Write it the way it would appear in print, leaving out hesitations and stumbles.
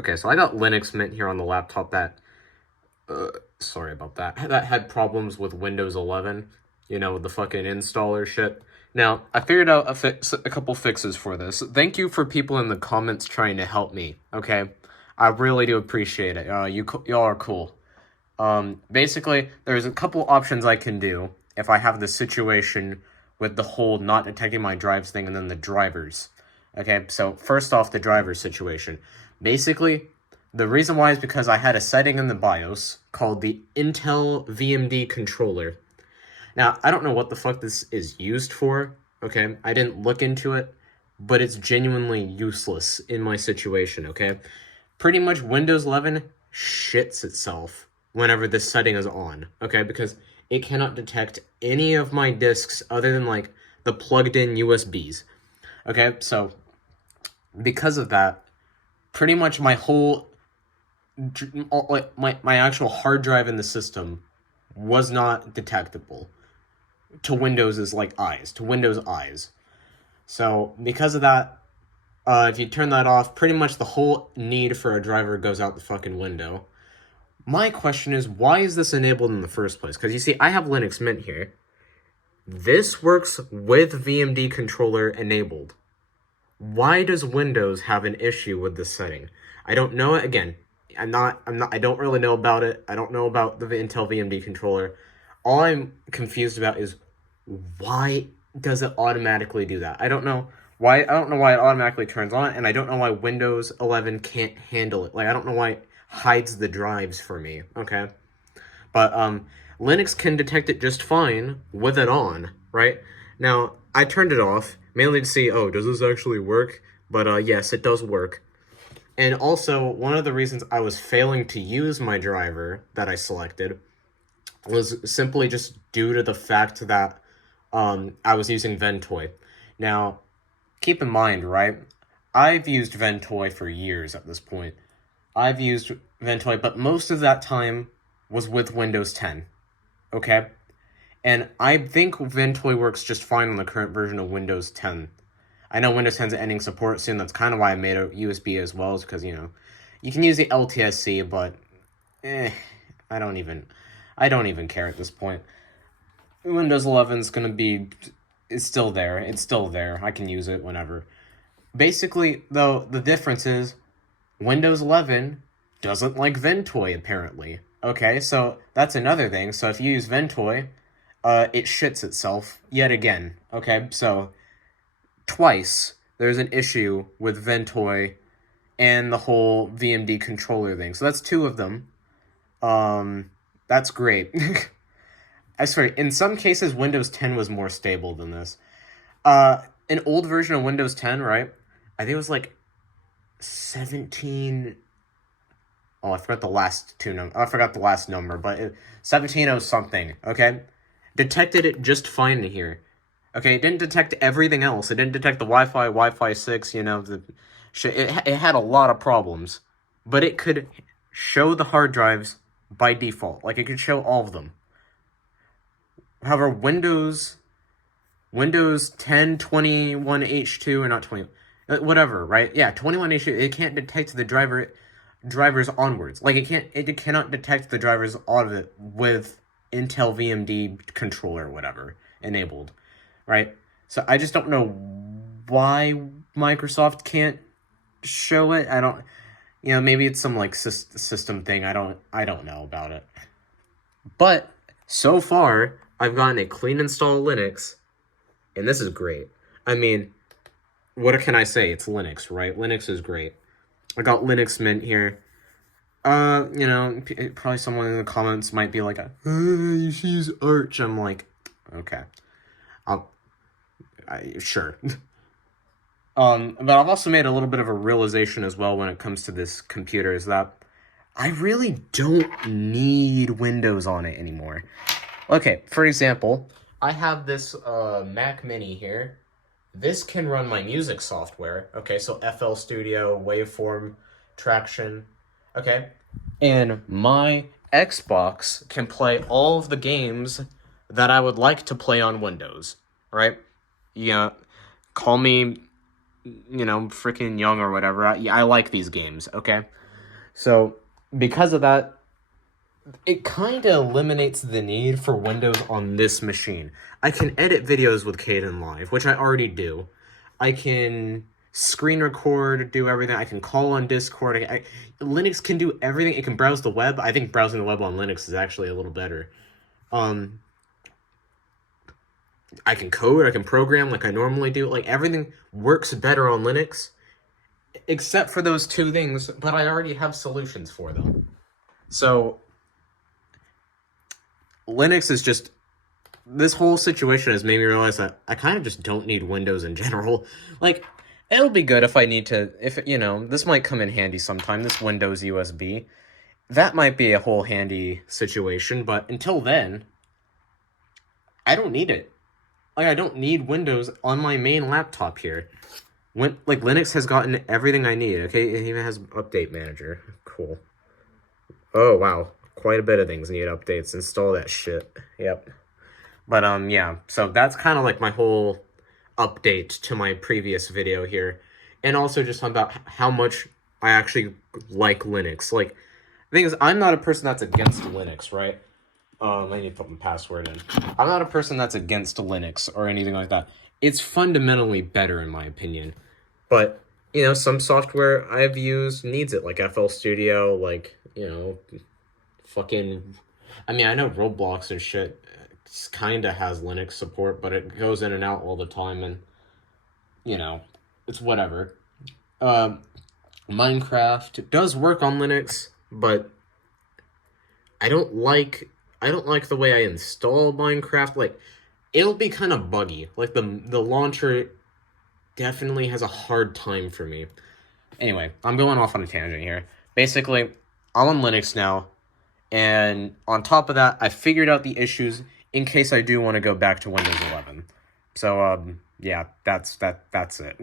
Okay, so I got Linux Mint here on the laptop that, sorry about that, that had problems with Windows 11, you know, with the fucking installer shit. Now, I figured out a couple fixes for this. Thank you for people in the comments trying to help me, okay? I really do appreciate it. Y'all are cool. Basically, there's a couple options I can do if I have this situation with the whole not detecting my drives thing and then the drivers. Okay, so first off, the driver situation. Basically, the reason why is because I had a setting in the BIOS called the Intel VMD controller. Now, I don't know what the fuck this is used for, okay? I didn't look into it, but it's genuinely useless in my situation, okay? Pretty much Windows 11 shits itself whenever this setting is on, okay? Because it cannot detect any of my disks other than, like, the plugged-in USBs, okay? So, because of that, pretty much my whole, like, my actual hard drive in the system was not detectable to Windows' like eyes, to Windows eyes. So because of that, if you turn that off, pretty much the whole need for a driver goes out the fucking window. My question is, why is this enabled in the first place? Because you see, I have Linux Mint here. This works with VMD controller enabled. Why does Windows have an issue with this setting? I don't know it. Again, I don't really know about it. I don't know about the Intel VMD controller. All I'm confused about is why does it automatically do that? I don't know why it automatically turns on, and I don't know why Windows 11 can't handle it. Like, I don't know why it hides the drives for me, okay? But, Linux can detect it just fine with it on, right? Now, I turned it off, mainly to see, oh, does this actually work? But, yes, it does work. And also, one of the reasons I was failing to use my driver that I selected was simply just due to the fact that I was using Ventoy. Now, keep in mind, right? I've used Ventoy for years at this point. I've used Ventoy, but most of that time was with Windows 10, okay? And I think Ventoy works just fine on the current version of Windows 10. I know Windows 10's ending support soon, that's kind of why I made a USB as well, is because, you know, you can use the LTSC, but, I don't even care at this point. Windows 11's gonna be, it's still there, I can use it whenever. Basically, though, the difference is, Windows 11 doesn't like Ventoy, apparently. Okay, so that's another thing. So if you use Ventoy, it shits itself yet again. Okay, so twice there's an issue with Ventoy and the whole VMD controller thing. So that's two of them. That's great. I swear, in some cases, Windows 10 was more stable than this. An old version of Windows 10, right? I think it was like 17. Oh, I forgot the last number, but 17 something, okay? Detected it just fine in here. Okay, it didn't detect everything else. It didn't detect the Wi-Fi 6, you know, it had a lot of problems. But it could show the hard drives by default. Like, it could show all of them. However, Windows 10, 21H2, or not 20, whatever, right? Yeah, 21H2, it can't detect the drivers onwards. Like, it cannot detect the drivers out of it with Intel VMD controller or whatever enabled, right? So I just don't know why Microsoft can't show it. I don't, you know, maybe it's some like system thing. I don't know about it. But so far, I've gotten a clean install Linux, and this is great. I mean, what can I say? It's Linux, right? Linux is great. I got Linux Mint here. You know, probably someone in the comments might be like, you should use Arch. I'm like, okay. Sure. But I've also made a little bit of a realization as well when it comes to this computer, is that I really don't need Windows on it anymore. Okay, for example, I have this Mac Mini here. This can run my music software, okay, so FL Studio, Waveform, Traction, okay? And my Xbox can play all of the games that I would like to play on Windows, right? Yeah, call me, you know, freaking young or whatever. I like these games, okay? So because of that, it kind of eliminates the need for Windows on this machine. I can edit videos with Kden Live, which I already do. I can screen record, do everything. I can call on Discord. Linux can do everything. It can browse the web. I think browsing the web on Linux is actually a little better. I can code, I can program like I normally do. Like, everything works better on Linux, except for those two things, but I already have solutions for them. So, Linux is just... This whole situation has made me realize that I kind of just don't need Windows in general. Like, it'll be good if I need to... this might come in handy sometime, this Windows USB. That might be a whole handy situation, but until then, I don't need it. Like, I don't need Windows on my main laptop here. Linux has gotten everything I need, okay? It even has Update Manager. Cool. Oh, wow. Quite a bit of things need updates. Install that shit. Yep. But, yeah. So that's kind of like my whole update to my previous video here. And also just about how much I actually like Linux. Like, the thing is, I'm not a person that's against Linux, right? I need to put my password in. I'm not a person that's against Linux or anything like that. It's fundamentally better in my opinion. But, some software I've used needs it, like FL Studio, like, fucking... I mean, I know Roblox and shit kind of has Linux support, but it goes in and out all the time, and, it's whatever. Minecraft does work on Linux, but I don't like the way I install Minecraft. Like, it'll be kind of buggy. Like, the launcher definitely has a hard time for me. Anyway, I'm going off on a tangent here. Basically, I'm on Linux now, and on top of that, I figured out the issues in case I do want to go back to Windows 11. So, yeah, that's it.